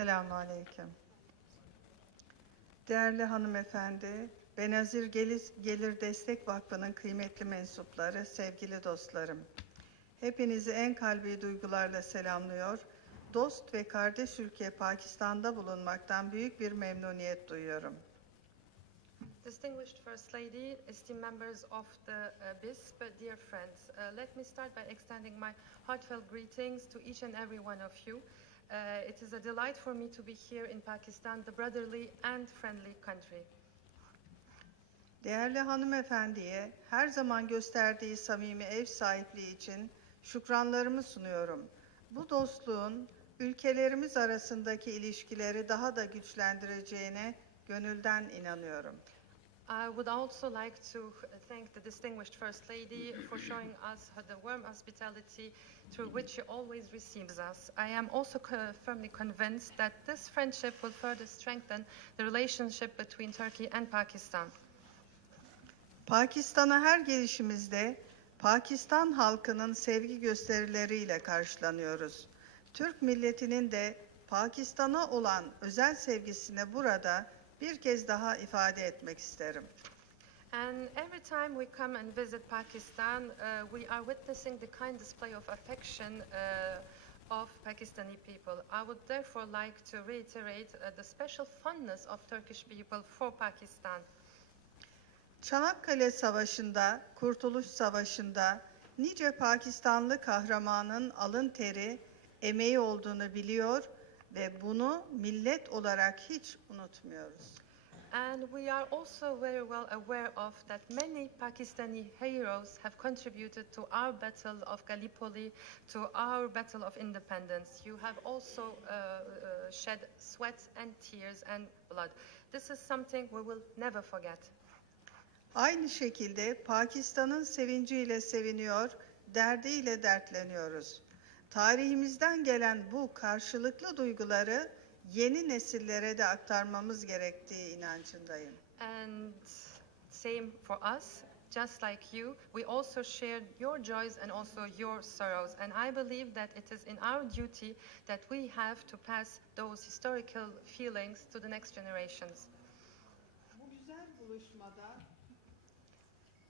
Selamünaleyküm. Değerli hanımefendi, Benazir Gelir Destek Vakfı'nın kıymetli mensupları, sevgili dostlarım. Hepinizi en kalbi duygularla selamlıyor. Dost ve kardeş ülke Pakistan'da bulunmaktan büyük bir memnuniyet duyuyorum. Distinguished First Lady, esteemed members of the BISP, dear friends, let me start by extending my heartfelt greetings to each and every one of you. It is a delight for me to be here in Pakistan, the brotherly and friendly country. Değerli hanımefendiye her zaman gösterdiği samimi ev sahipliği için şükranlarımı sunuyorum. Bu dostluğun ülkelerimiz arasındaki ilişkileri daha da güçlendireceğine gönülden inanıyorum. I would also like to thank the distinguished First Lady for showing us the warm hospitality through which she always receives us. I am also firmly convinced that this friendship will further strengthen the relationship between Turkey and Pakistan. Pakistan'a her gelişimizde Pakistan halkının sevgi gösterileriyle karşılanıyoruz. Türk milletinin de Pakistan'a olan özel sevgisini burada bir kez daha ifade etmek isterim. And every time we come and visit Pakistan, we are witnessing the kind display of affection of Pakistani people. I would therefore like to reiterate the special fondness of Turkish people for Pakistan. Çanakkale Savaşı'nda, Kurtuluş Savaşı'nda nice Pakistanlı kahramanın alın teri, emeği olduğunu biliyor ve bunu millet olarak hiç unutmuyoruz. And we are also very well aware of that many Pakistani heroes have contributed to our Battle of Gallipoli, to our Battle of Independence. You have also shed sweat and tears and blood. This is something we will never forget. Aynı şekilde Pakistan'ın sevinciyle seviniyor, derdiyle dertleniyoruz. Tarihimizden gelen bu karşılıklı duyguları yeni nesillere de aktarmamız gerektiği inancındayım. And same for us, just like you, we also share your joys and also your sorrows. And I believe that it is in our duty that we have to pass those historical feelings to the next generations. Bu güzel buluşmada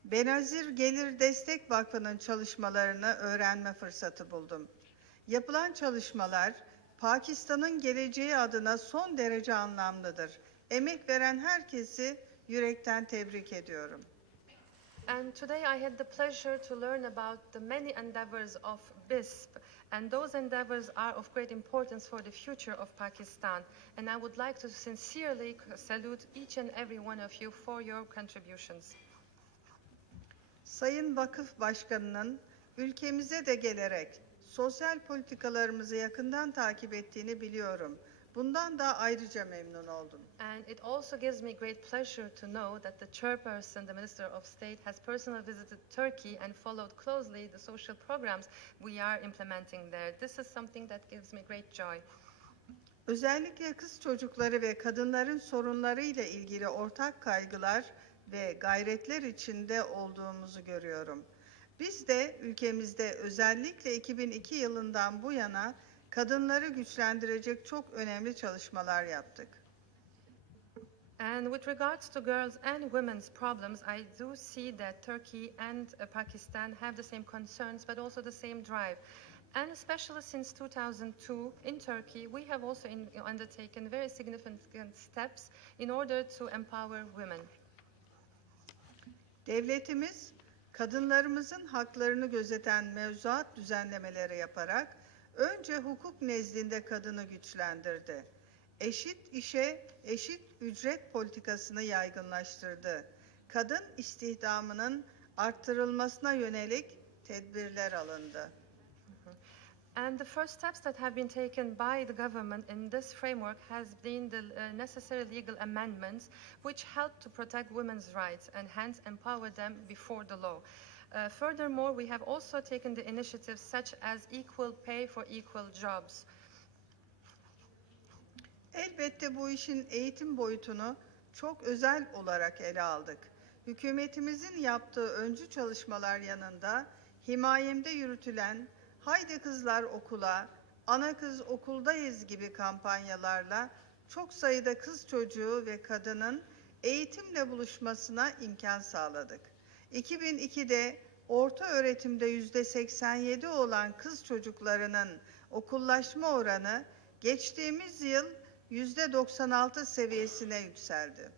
Benazir Gelir Destek Vakfı'nın çalışmalarını öğrenme fırsatı buldum. Yapılan çalışmalar Pakistan'ın geleceği adına son derece anlamlıdır. Emek veren herkesi yürekten tebrik ediyorum. And today I had the pleasure to learn about the many endeavors of BISP, and those endeavors are of great importance for the future of Pakistan. And I would like to sincerely salute each and every one of you for your contributions. Sayın Vakıf Başkanı'nın ülkemize de gelerek sosyal politikalarımızı yakından takip ettiğini biliyorum. Bundan da ayrıca memnun oldum. And it also gives me great pleasure to know that the chairperson, the Minister of State, has personally visited Turkey and followed closely the social programs we are implementing there. This is something that gives me great joy. Özellikle kız çocukları ve kadınların sorunlarıyla ilgili ortak kaygılar ve gayretler içinde olduğumuzu görüyorum. Biz de ülkemizde özellikle 2002 yılından bu yana kadınları güçlendirecek çok önemli çalışmalar yaptık. And with regards to girls and women's problems, I do see that Turkey and Pakistan have the same concerns, but also the same drive. And especially since 2002 in Turkey, we have also undertaken very significant steps in order to empower women. Devletimiz, kadınlarımızın haklarını gözeten mevzuat düzenlemeleri yaparak önce hukuk nezdinde kadını güçlendirdi. Eşit işe, eşit ücret politikasını yaygınlaştırdı. Kadın istihdamının arttırılmasına yönelik tedbirler alındı. And the first steps that have been taken by the government in this framework has been the necessary legal amendments which help to protect women's rights and hence empower them before the law. Furthermore, we have also taken the initiatives such as equal pay for equal jobs. Elbette bu işin eğitim boyutunu çok özel olarak ele aldık. Hükümetimizin yaptığı öncü çalışmalar yanında himayemde yürütülen Haydi Kızlar Okula, Ana Kız Okuldayız gibi kampanyalarla çok sayıda kız çocuğu ve kadının eğitimle buluşmasına imkan sağladık. 2002'de orta öğretimde %87 olan kız çocuklarının okullaşma oranı geçtiğimiz yıl %96 seviyesine yükseldi.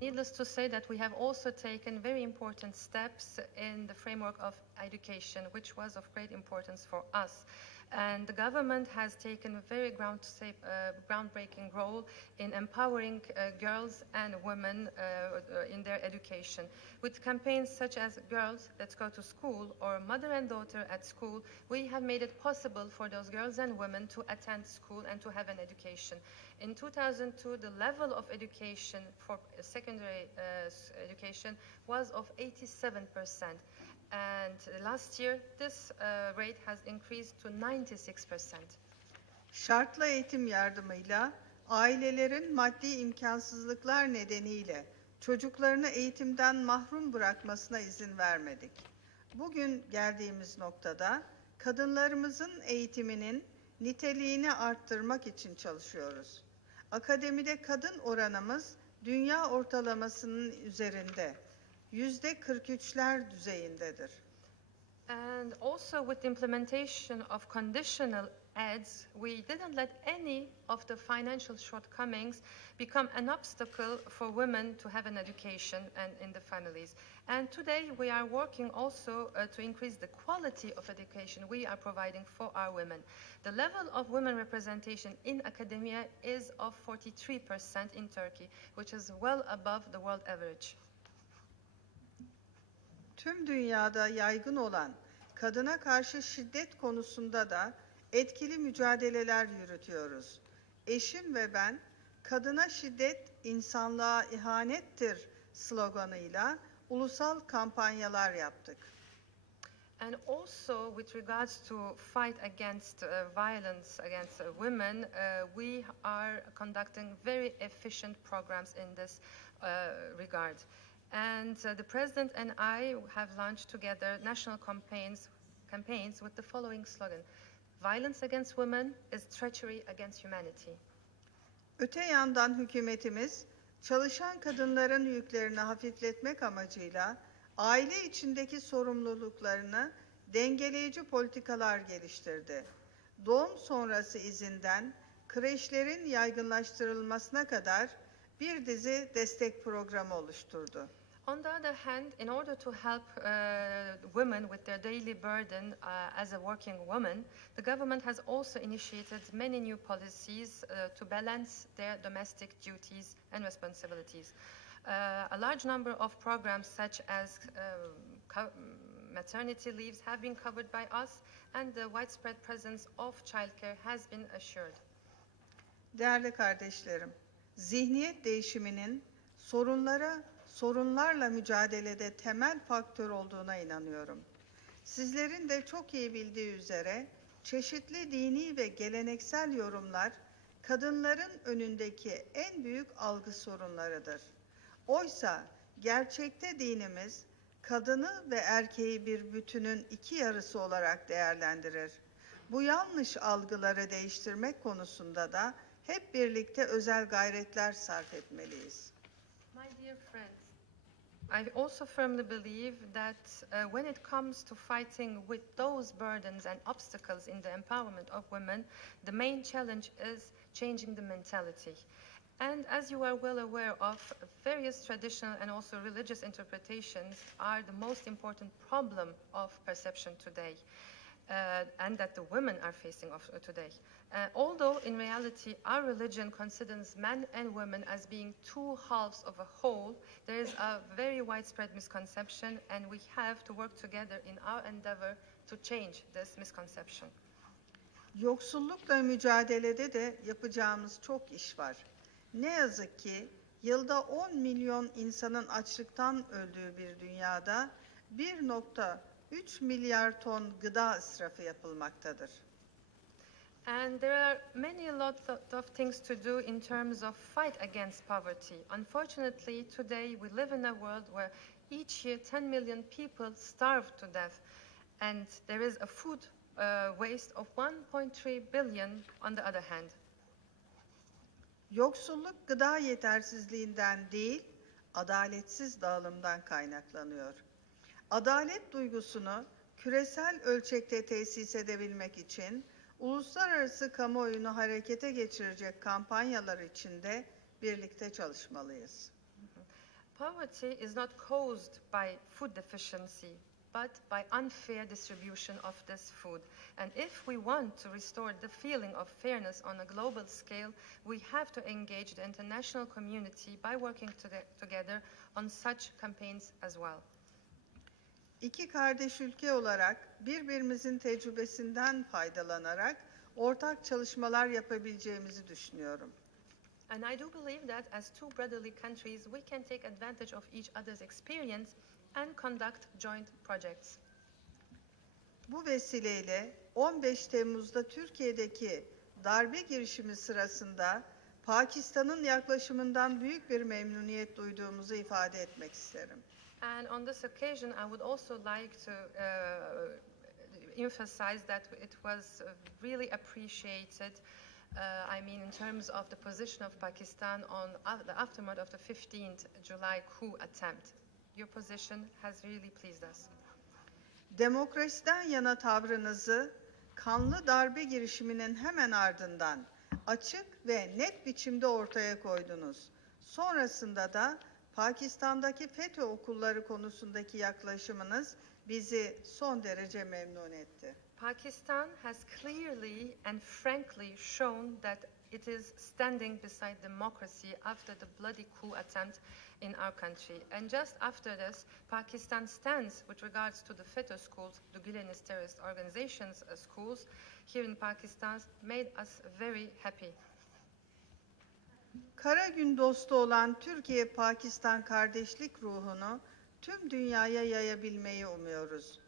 Needless to say that we have also taken very important steps in the framework of education, which was of great importance for us. And the government has taken a very groundbreaking role in empowering girls and women in their education. With campaigns such as Girls, Let's Go to School or Mother and Daughter at School, we have made it possible for those girls and women to attend school and to have an education. In 2002, the level of education for secondary education was of 87%. And last year, this rate has increased to 96%. Şartlı eğitim yardımıyla ailelerin maddi imkansızlıklar nedeniyle çocuklarını eğitimden mahrum bırakmasına izin vermedik. Bugün geldiğimiz noktada kadınlarımızın eğitiminin niteliğini arttırmak için çalışıyoruz. Akademide kadın oranımız dünya ortalamasının üzerinde, %43'ler düzeyindedir. And also with the implementation of conditional ads, we didn't let any of the financial shortcomings become an obstacle for women to have an education and in the families. And today we are working also to increase the quality of education we are providing for our women. The level of women representation in academia is of 43% in Turkey, which is well above the world average. Tüm dünyada yaygın olan kadına karşı şiddet konusunda da etkili mücadeleler yürütüyoruz. Eşim ve ben, kadına şiddet insanlığa ihanettir sloganıyla ulusal kampanyalar yaptık. And also, with regards to fight against violence against women, we are conducting very efficient programs in this regard. And the President and I have launched together national campaigns with the following slogan: "Violence against women is treachery against humanity." Öte yandan hükümetimiz, çalışan kadınların yüklerini hafifletmek amacıyla aile içindeki sorumluluklarını dengeleyici politikalar geliştirdi. Doğum sonrası izinden kreşlerin yaygınlaştırılmasına kadar bir dizi destek programı oluşturdu. On the other hand, in order to help women with their daily burden as a working woman, the government has also initiated many new policies to balance their domestic duties and responsibilities. A large number of programs such as maternity leaves have been covered by us, and the widespread presence of childcare has been assured. Değerli kardeşlerim, zihniyet değişiminin sorunlarla mücadelede temel faktör olduğuna inanıyorum. Sizlerin de çok iyi bildiği üzere çeşitli dini ve geleneksel yorumlar kadınların önündeki en büyük algı sorunlarıdır. Oysa gerçekte dinimiz kadını ve erkeği bir bütünün iki yarısı olarak değerlendirir. Bu yanlış algıları değiştirmek konusunda da hep birlikte özel gayretler sarf etmeliyiz. My dear friends, I also firmly believe that when it comes to fighting with those burdens and obstacles in the empowerment of women, the main challenge is changing the mentality. And as you are well aware of, various traditional and also religious interpretations are the most important problem of perception today, and that the women are facing today. Although in reality our religion considers men and women as being two halves of a whole, there is a very widespread misconception, and we have to work together in our endeavor to change this misconception. Yoksullukla mücadelede de yapacağımız çok iş var. Ne yazık ki yılda 10 milyon insanın açlıktan öldüğü bir dünyada 1,3 milyar ton gıda israfı yapılmaktadır. And there are many lots of things to do in terms of fight against poverty. Unfortunately, today we live in a world where each year 10 million people starve to death, and there is a food waste of 1.3 billion on the other hand. Yoksulluk gıda yetersizliğinden değil, adaletsiz dağılımdan kaynaklanıyor. Adalet duygusunu küresel ölçekte tesis edebilmek için uluslararası kamuoyunu harekete geçirecek kampanyalar içinde birlikte çalışmalıyız. Poverty is not caused by food deficiency, but by unfair distribution of this food. And if we want to restore the feeling of fairness on a global scale, we have to engage the international community by working together on such campaigns as well. İki kardeş ülke olarak birbirimizin tecrübesinden faydalanarak ortak çalışmalar yapabileceğimizi düşünüyorum. And I do believe that as two brotherly countries, we can take advantage of each other's experience and conduct joint projects. Bu vesileyle 15 Temmuz'da Türkiye'deki darbe girişimi sırasında Pakistan'ın yaklaşımından büyük bir memnuniyet duyduğumuzu ifade etmek isterim. And on this occasion, I would also like to emphasize that it was really appreciated. In terms of the position of Pakistan on the aftermath of the 15th July coup attempt. Your position has really pleased us. Demokrasiden yana tavrınızı kanlı darbe girişiminin hemen ardından açık ve net biçimde ortaya koydunuz. Sonrasında da Pakistan'daki FETÖ okulları konusundaki yaklaşımınız bizi son derece memnun etti. Pakistan has clearly and frankly shown that it is standing beside democracy after the bloody coup attempt in our country. And just after this, Pakistan stands with regards to the FETÖ schools, the Gulenist terrorist organizations schools here in Pakistan, made us very happy. Kara gün dostu olan Türkiye-Pakistan kardeşlik ruhunu tüm dünyaya yayabilmeyi umuyoruz.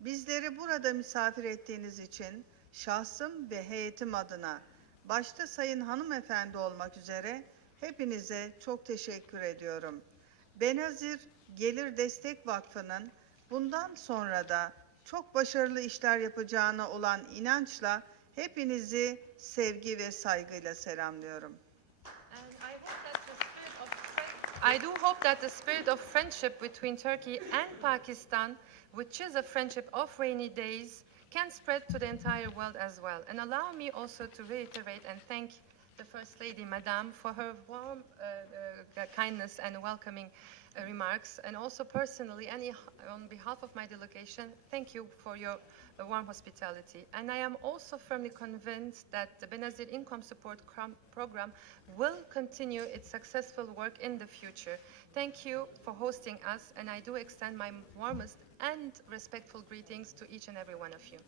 Bizleri burada misafir ettiğiniz için şahsım ve heyetim adına, başta Sayın Hanımefendi olmak üzere hepinize çok teşekkür ediyorum. Benazir Gelir Destek Vakfı'nın bundan sonra da çok başarılı işler yapacağına olan inançla hepinizi sevgi ve saygıyla selamlıyorum. I do hope that the spirit of friendship between Turkey and Pakistan, which is a friendship of rainy days, can spread to the entire world as well. And allow me also to reiterate and thank the First Lady, Madame, for her warm kindness and welcoming remarks. And also personally, and on behalf of my delegation, thank you for your warm hospitality. And I am also firmly convinced that the Benazir Income Support Program will continue its successful work in the future. Thank you for hosting us, and I do extend my warmest and respectful greetings to each and every one of you.